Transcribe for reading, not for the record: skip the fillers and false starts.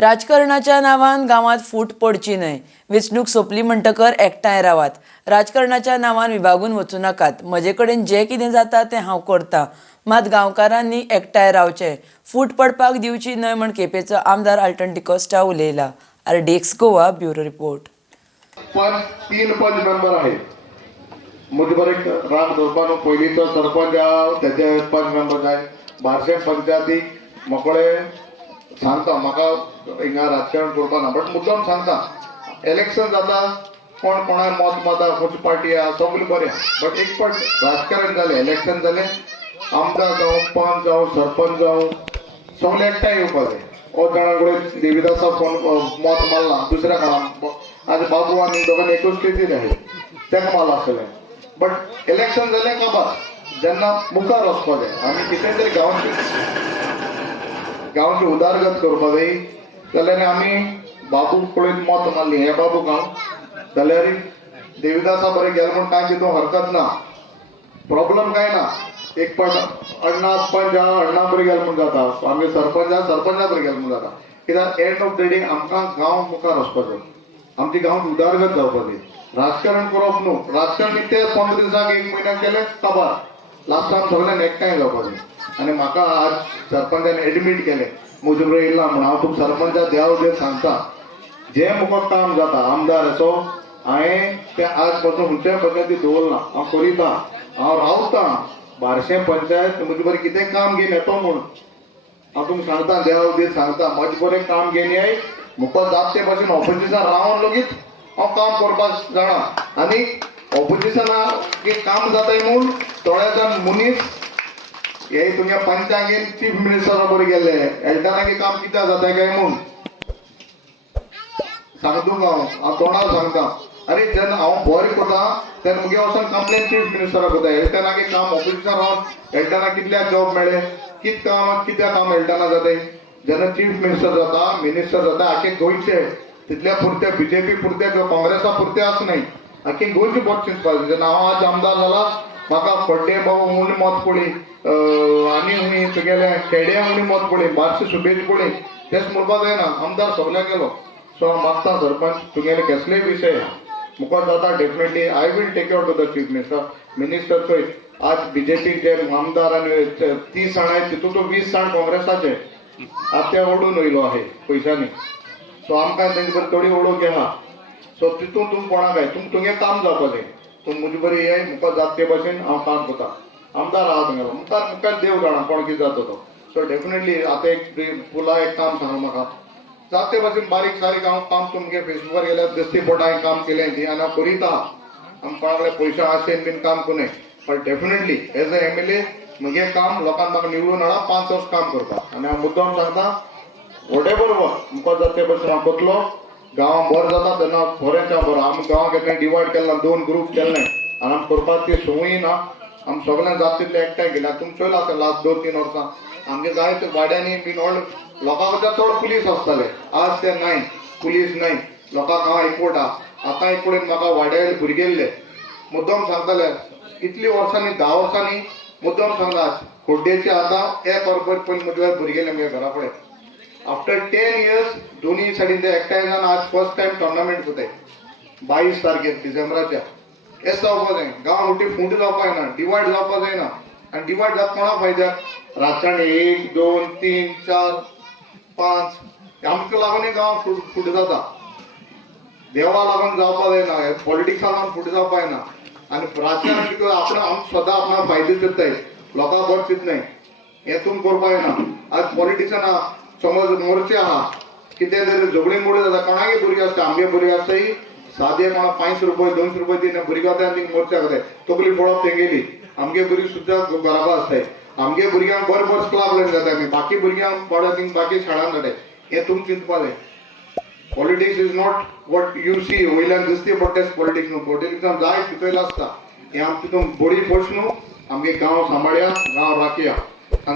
राजकारणाच्या नावान गावात फूट पडची न्हय. वेंचणूक सोंपली म्हणटकर एकठांय रावात. राजकारणाच्या नावान विभागून वचूं नाकात. म्हजे कडेन जें कितें जाता तें हांव करतां. मात गांवकारांनी एकठांय रावचें. फूट पडपाक दिवची न्हय म्हण केपेंचो आमदार आल्टन डिकोस्टा उलयला. RDX Goa bureau report. तीन पंच मेंबर आहेत. मुझे बरे राग धरपानो पयलींचो सरपंच तेचे पंच मेंबर जाय. बारशे पंचायतीक मोकळे सांगता म्हाका हिंगा राजकारण करपा ना, बट मुद्दम सांगता इलेक्शन जाता कोण कोणा मत माता खंयची पार्टी आहा सगळी बरें, बट एक फावट राजकारण जालें, इलेक्शन जालें, आमदार जावं पंच जावं सरपंच जावं सगळे एकठांय येवपा जाय. हो जाणा कडेन देविदासा फोन मत मारला दुसऱ्या कोणाक, आज बाबू आनी दोगांनी एकूच स्टेजीर आहे तेका मारला आसतलें, बट इलेक्शन जालें काबार जेन्ना मुखार वचपा जाय आमी कितें तरी गांवची उदारगत करपा जाय जाल्यार आमी बाबू पळयत मत मारली हे बाबू गांव जाल्यार देविदासा बरें गेले म्हण कांय तितून हरकत ना, प्रॉब्लम कांय ना. एक पण अण्णा पंच अण्णा बरें गेले म्हण जाता, आमगे सरपंचा बरें गेले म्हण जाता. कित्याक एंड ऑफ द डे आमकां गांव मुखार वचपा जाय, आमची गांवची उदारगत जावपा जाय. राजकारण करप न्हू, राजकारण ते 15 दिसांक एक म्हयन्याक केलें काबार, लास्टाक सगळ्यांक एकठांय जावपा जाय. आनी म्हाका आज सरपंचान एडमीट केलें म्हजे बरोबर येयला म्हण हांव तुका सरपंचा देव देव सांगता जें मुखार काम जाता आमदार असो हांवें तें आज पासून खंयच्याय पद्दती दवरना, हांव करिता, हांव रावतां. बारशे पंचायत म्हजे बरें कितें काम घेवन येतो म्हूण हांव तुमकां सांगता देव देव सांगता म्हजें बरें काम घेवन येय मुखार जाता ते भाशेन ऑपोजिशन रावन लेगीत हांव काम करपाक जाणा. आनी ऑपोजिशनाक काम जाताय म्हूण थोडे जाण मनीस हे तुमच्या पंचांगेन चीफ मिनिस्टरा बरें गेले एल्टनागे काम कित्याक जाताय काय म्हूण सांगतो हांव तोंडार सांगता. अरे जेन्ना हांव बरें करता तेन्ना मुगे वचोन कंप्लेन चीफ मिनिस्टरा कोता एल्टनागे काम ऑपोजिशन रावन एल्टना कितल्याक जॉब मेळ्ळे कित्याक काम एल्टना जाताय. जेन्ना चीफ मिनिस्टर जाता आख्खे गोंयचे तितल्या पुरते BJP पुरते किंवा काँग्रेसा पुरते आसनाय आख्खे गोंयचे पोट चिंतपा जाय. जेन्ना हांव आज आमदार जाला म्हाका फड्डे बाबा उणी मत पडी आनी हुंय तुगेले खेड्या उणी मत पडी बारशे सुबेज पडी तेच म्हणपा जायना, आमदार सगळ्याक गेलो. सो हांव मागता सरपंच तुगेले कसलेय विशय मुखार जाता definitely I will take out to the chief minister चोय. आज BJP जे आमदार आनी 30 जाण आहेत तितूंत 20 जाण काँग्रेसाचे आज ते ओडून वयलो आहे पयशांनी. सो आमकां तेंचे बरें थोडी ओळख आहा. सो तितून तुम कोणाक जाय तुमगे काम जावपा जाय. तुम मुजे बरी येय मुखार जाता ते भाशेन हांव काम करता. आमदार आहा तुगेलो मुखार देव जाणा कोण कितें जाता तो. सो डेफिनेटली आतां एक पुला एक काम सांग म्हाका जाता ते भाशेन बारीक सारीक हांव काम तुमगे फेसबुकार गेल्यार दस्ती पोटा हांवें काम केलें ती आनी हांव करिता. आमी कोणा कडेन पयशे आशेन बीन काम कोन्नाय, but definitely as a MLA म्हगे काम लोकांक म्हाका निवडून हाडा 5 वर्स काम करता. आनी हांव मुद्दम सांगता वॉटेवर मुखार जाता ते भाशेन हांव करतलो. गांवां बरें जाता तेन्ना बरेंच्या बरें आमी गांवांक केन्ना डिवायड केला 2 ग्रुप केले आनी आमी करपाक ती संवय ना. आमी सगळ्यांक जाता तितले एकठांय केल्या. तुमी चोयला आसता लास्ट 2-3 वर्सां आमगे जायते वाड्यांनी बीन लोकां कडच्यान चड पुलीस आसताले, आज ते नाय, पुलीस नाय, लोकांक हांव एकवट आहा. आतां एक कडेन म्हाका वाड्यावयले भुरगेल्ले मुद्दम सांगताले इतली वर्सांनी 10 वर्सांनी मुद्दम सांगता खोड्डेचे आतां 1 वर्स पयलीं म्हजे भुरगेले म्हगे घरा कडेन आफ्टर 10 years दोनी सायडीन ते एकठांय जावन आज फर्स्ट टायम टोर्नामेंट कोताय 22 तारखेर डिसेंबराच्या. हेच जावपा जाय, गांव उठी फूट जावपा जायना, डिवायड जावपा जायना. आनी डिवायड जाता कोणा फायद्याक राजकारण 1 2 3 4 5 आमकां लागून गांव फूट जाता. देवा लागून जावपा जायना, पॉलिटिक्सा लागून फूट जावपा जायना. आनी राजकारण शिकून आपण सदां आपणा फायदो चिंतताय, लोकांक बरें चिंतनाय, हें तुम करपा जायना. आज पॉलिटिशन आहा समज मोर्चे आहा कितें तरी झगडीं मोडी जाता कोणागे भुरगीं आसता आमगे भुरगीं आसताय सादे कोणा 5 रुपये 200 रुपये दिवन भुरगीं वता आनी मोर्चा करताय तकली पळोवप तेंगेली. आमगे भुरगीं सुद्दां बराबर आसताय. आमगे भुरग्यांक बरें क्लाब लायन जाता बाकी भुरग्यांक पडत थिंग बाकी शाळांत जाताय. हें तुमी चिंतपा जाय. Politics is not what you see वयल्यान दिसती पडटा पॉलिटिक्स न्हू. पॉलिटिक्सान जाय चितयला आसता. हें आमी तितून बडी पडच न्हू. आमगे गांव सांबाळया, गांव राखया.